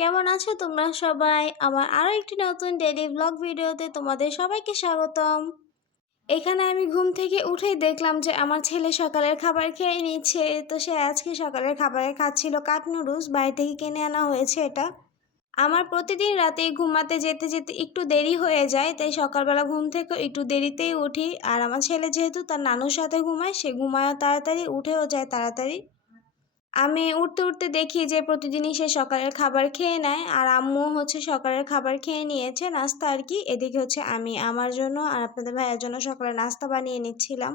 কেমন আছো তোমরা সবাই? আমার আরও একটি নতুন ডেলি ব্লগ ভিডিওতে তোমাদের সবাইকে স্বাগতম। এখানে আমি ঘুম থেকে উঠেই দেখলাম যে আমার ছেলে সকালের খাবার খেয়ে নিচ্ছে। তো সে আজকে সকালের খাবারে খাচ্ছিল কাপ নুডলস, বাড়ি থেকে কিনে আনা হয়েছে এটা। আমার প্রতিদিন রাতেই ঘুমাতে যেতে যেতে একটু দেরি হয়ে যায়, তাই সকালবেলা ঘুম থেকে একটু দেরিতেই উঠি। আর আমার ছেলে যেহেতু তার নানুর সাথে ঘুমায়, সে ঘুমায়ও তাড়াতাড়ি, উঠেও যায় তাড়াতাড়ি। আমি উঠতে উঠতে দেখি যে প্রতিদিনই সে সকালের খাবার খেয়ে নেয়, আর আম্মু হচ্ছে সকালের খাবার খেয়ে নিয়েছে, নাস্তা আর কি। এদিকে হচ্ছে আমি আমার জন্য আর আপনাদের ভাইয়ের জন্য সকালে নাস্তা বানিয়ে নিচ্ছিলাম।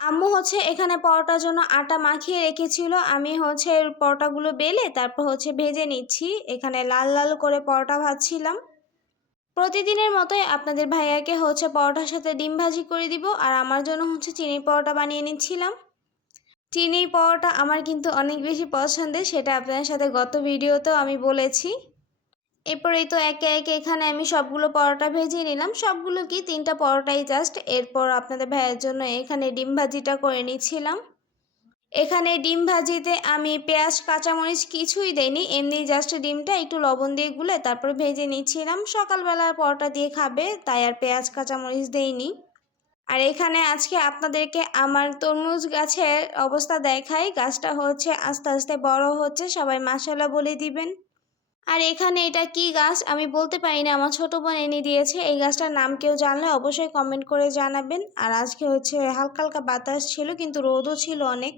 আম্মু হচ্ছে এখানে পরোটার জন্য আটা মাখিয়ে রেখেছিল, আমি হচ্ছে পরোটাগুলো বেলে তারপর হচ্ছে ভেজে নিচ্ছি। এখানে লাল লাল করে পরোটা ভাজছিলাম। প্রতিদিনের মতোই আপনাদের ভাইয়াকে হচ্ছে পরোটার সাথে ডিম ভাজি করে দিব, আর আমার জন্য হচ্ছে চিনি পরোটা বানিয়ে নিচ্ছিলাম। চিনি পাওয়াটা আমার কিন্তু অনেক বেশি পছন্দের, সেটা আপনাদের সাথে গত ভিডিওতেও আমি বলেছি। এরপরেই তো একে একে এখানে আমি সবগুলো পরোটা ভেজে নিলাম। সবগুলো কি? তিনটা পরোটাই জাস্ট এরপর আপনাদের ভাইয়ের জন্য এখানে ডিম ভাজিটা করে নিচ্ছিলাম। এখানে ডিম ভাজিতে আমি পেঁয়াজ, কাঁচামরিচ কিছুই দেইনি, এমনি জাস্ট ডিমটা একটু লবণ দিয়ে গুলে তারপর ভেজে নিচ্ছিলাম। সকালবেলার পরোটা দিয়ে খাবে, তাই আর পেঁয়াজ, কাঁচামরিচ দেইনি। আর এখানে আজকে আপনাদেরকে আমার তরমুজ গাছের অবস্থা দেখাই। গাছটা হচ্ছে আস্তে আস্তে বড় হচ্ছে, সবাই মাসালা বলে দিবেন। আর এখানে এটা কি গাছ? আমি বলতে পারি না, আমার ছোটো বোন এনে দিয়েছে। এই গাছটার নাম কেউ জানলে অবশ্যই কমেন্ট করে জানাবেন। আর আজকে হচ্ছে হালকা হালকা বাতাস ছিল, কিন্তু রোদও ছিল অনেক।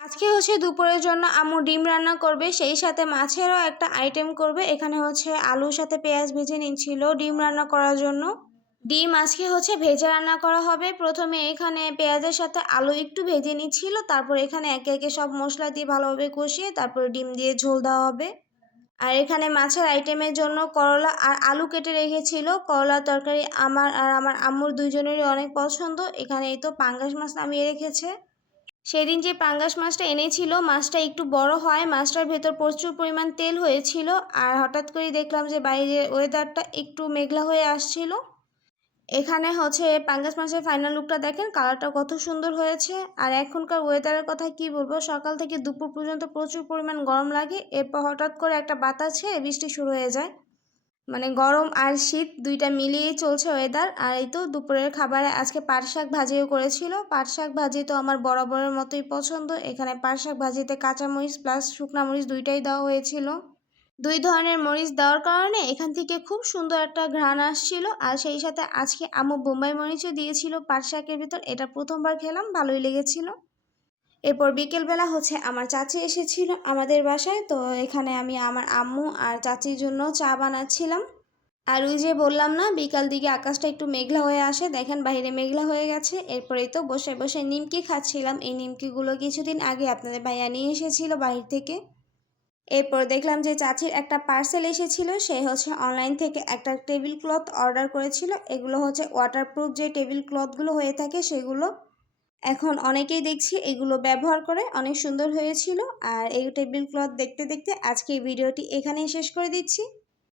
আজকে হচ্ছে দুপুরের জন্য আম্মু ডিম রান্না করবে, সেই সাথে মাছেরও একটা আইটেম করবে। এখানে হচ্ছে আলুর সাথে পেঁয়াজ ভেজে নিচ্ছিল ডিম রান্না করার জন্য। ডিম আজকে হচ্ছে ভেজে রান্না করা হবে। প্রথমে এখানে পেঁয়াজের সাথে আলু একটু ভেজে নিচ্ছিল, তারপর এখানে একে একে সব মশলা দিয়ে ভালোভাবে কষিয়ে তারপর ডিম দিয়ে ঝোল দেওয়া হবে। আর এখানে মাছের আইটেমের জন্য করলা আর আলু কেটে রেখেছিল। করলা তরকারি আমার আর আমার আম্মুর দুজনেরই অনেক পছন্দ। এখানে এই তো পাঙ্গাস মাছ নামিয়ে রেখেছে। সেদিন যে পাঙ্গাস মাছটা এনেছিল, মাছটা একটু বড় হয়, মাছটার ভেতর প্রচুর পরিমাণ তেল হয়েছিল। আর হঠাৎ করে দেখলাম যে বাইরের ওয়েদারটা একটু মেঘলা হয়ে আসছিল। এখানে হচ্ছে পাঙ্গাস মাছের ফাইনাল লুকটা দেখেন কালারটা কত সুন্দর হয়েছে। আর এখনকার ওয়েদারের কথা কি বলব, সকাল থেকে দুপুর পর্যন্ত প্রচুর পরিমাণ গরম লাগে, এরপর হঠাৎ করে একটা বাতাস বৃষ্টি শুরু হয়ে যায়। মানে গরম আর শীত দুইটা মিলিয়েই চলছে ওয়েদার আর এই তো দুপুরের খাবারে আজকে পাট শাক ভাজিও করেছিল। পাট শাক ভাজি তো আমার বরাবরের মতোই পছন্দ, এখানে পাট শাক ভাজিতে কাঁচামরিচ প্লাস শুকনা মরিচ দুইটাই দেওয়া হয়েছিল। দুই ধরনের মরিচ দেওয়ার কারণে এখান থেকে খুব সুন্দর একটা ঘ্রাণ আসছিল। আর সেই সাথে আজকে আমু বোম্বাই মরিচও দিয়েছিল পাট শাকের ভিতর। এটা প্রথমবার খেলাম, ভালোই লেগেছিল। এরপর বিকেলবেলা হচ্ছে আমার চাচি এসেছিল আমাদের বাসায়। তো এখানে আমি আমার আম্মু আর চাচির জন্য চা বানাচ্ছিলাম। আর ওই যে বললাম না, বিকাল দিকে আকাশটা একটু মেঘলা হয়ে আসে। দেখেন বাইরে মেঘলা হয়ে গেছে। এরপরেই তো বসে বসে নিমকি খাচ্ছিলাম। এই নিমকিগুলো কিছুদিন আগে আপনাদের ভাইয়া নিয়ে এসেছিল বাহির থেকে। এরপর দেখলাম যে চাচির একটা পার্সেল এসেছিল, সে হচ্ছে অনলাইন থেকে একটা টেবিল ক্লথ অর্ডার করেছিল। এগুলো হচ্ছে ওয়াটারপ্রুফ যে টেবিল ক্লথগুলো হয়ে থাকে সেগুলো এখন অনেকেই দেখছি এগুলো ব্যবহার করে, অনেক সুন্দর হয়েছিল। আর এই টেবিল ক্লথ দেখতে দেখতে আজকে এই ভিডিওটি এখানেই শেষ করে দিচ্ছি।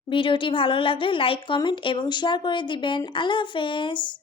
ভিডিওটি ভালো লাগলে লাইক কমেন্ট এবং শেয়ার করে দিবেন। আল্লাহ হাফেজ!